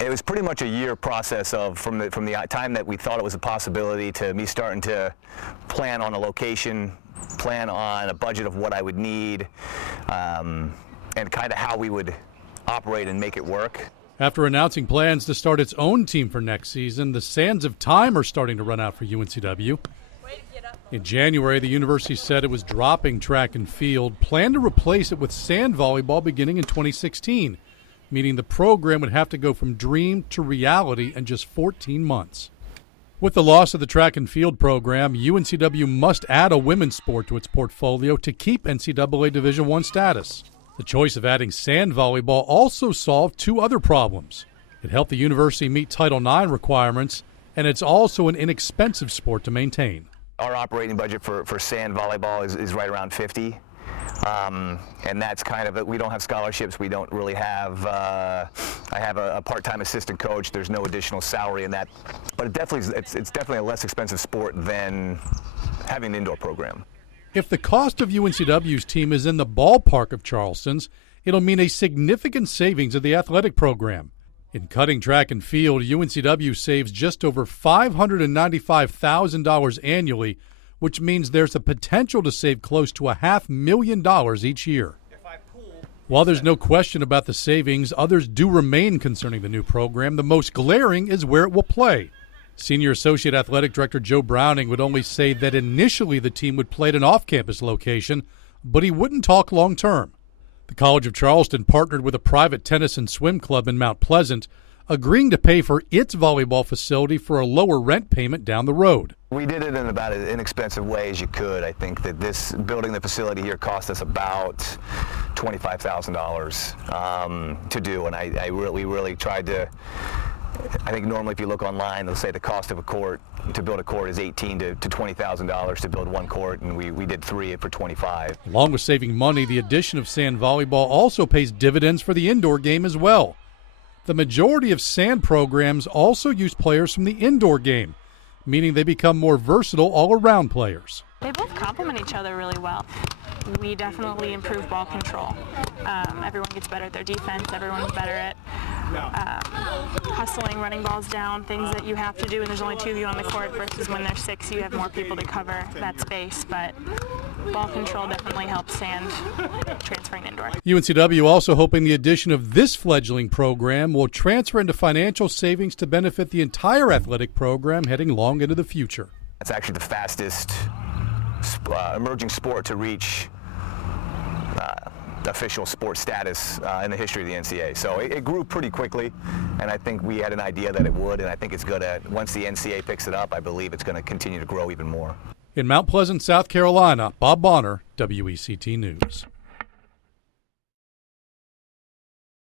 It was pretty much a year process of from the time that we thought it was a possibility to me starting to plan on a location, plan on a budget of what I would need, and kind of how we would operate and make it work. After announcing plans to start its own team for next season, the sands of time are starting to run out for UNCW. In January, the university said it was dropping track and field, planned to replace it with sand volleyball beginning in 2016. Meaning the program would have to go from dream to reality in just 14 months. With the loss of the track and field program, UNCW must add a women's sport to its portfolio to keep NCAA Division I status. The choice of adding sand volleyball also solved two other problems. It helped the university meet Title IX requirements, and it's also an inexpensive sport to maintain. Our operating budget for sand volleyball is right around $50. And that's kind of it. We don't have scholarships. We don't really have, I have a part-time assistant coach. There's no additional salary in that. But it's definitely a less expensive sport than having an indoor program. If the cost of UNCW's team is in the ballpark of Charleston's, it'll mean a significant savings of the athletic program. In cutting track and field, UNCW saves just over $595,000 annually, which means there's a potential to save close to $500,000 each year. While there's no question about the savings, others do remain concerning the new program. The most glaring is where it will play. Senior Associate Athletic Director Joe Browning would only say that initially the team would play at an off-campus location, but he wouldn't talk long-term. The College of Charleston partnered with a private tennis and swim club in Mount Pleasant, agreeing to pay for its volleyball facility for a lower rent payment down the road. We did it in about as inexpensive way as you could. I think that building the facility here cost us about $25,000 to do, and we really tried to. I think normally if you look online, they'll say the cost of a court to build a court is $18,000 to $20,000 to build one court, and we did three for $25,000. Along with saving money, the addition of sand volleyball also pays dividends for the indoor game as well. The majority of sand programs also use players from the indoor game, meaning they become more versatile all-around players. They both complement each other really well. We definitely improve ball control. Everyone gets better at their defense. Everyone's better at hustling, running balls down, things that you have to do when there's only two of you on the court versus when there's six, you have more people to cover that space. But ball control definitely helps sand transferring indoor. UNCW also hoping the addition of this fledgling program will transfer into financial savings to benefit the entire athletic program heading long into the future. It's actually the fastest emerging sport to reach official sport status in the history of the NCAA. So it grew pretty quickly, and I think we had an idea that it would, and I think it's going to, once the NCAA picks it up, I believe it's going to continue to grow even more. In Mount Pleasant, South Carolina, Bob Bonner, WECT News.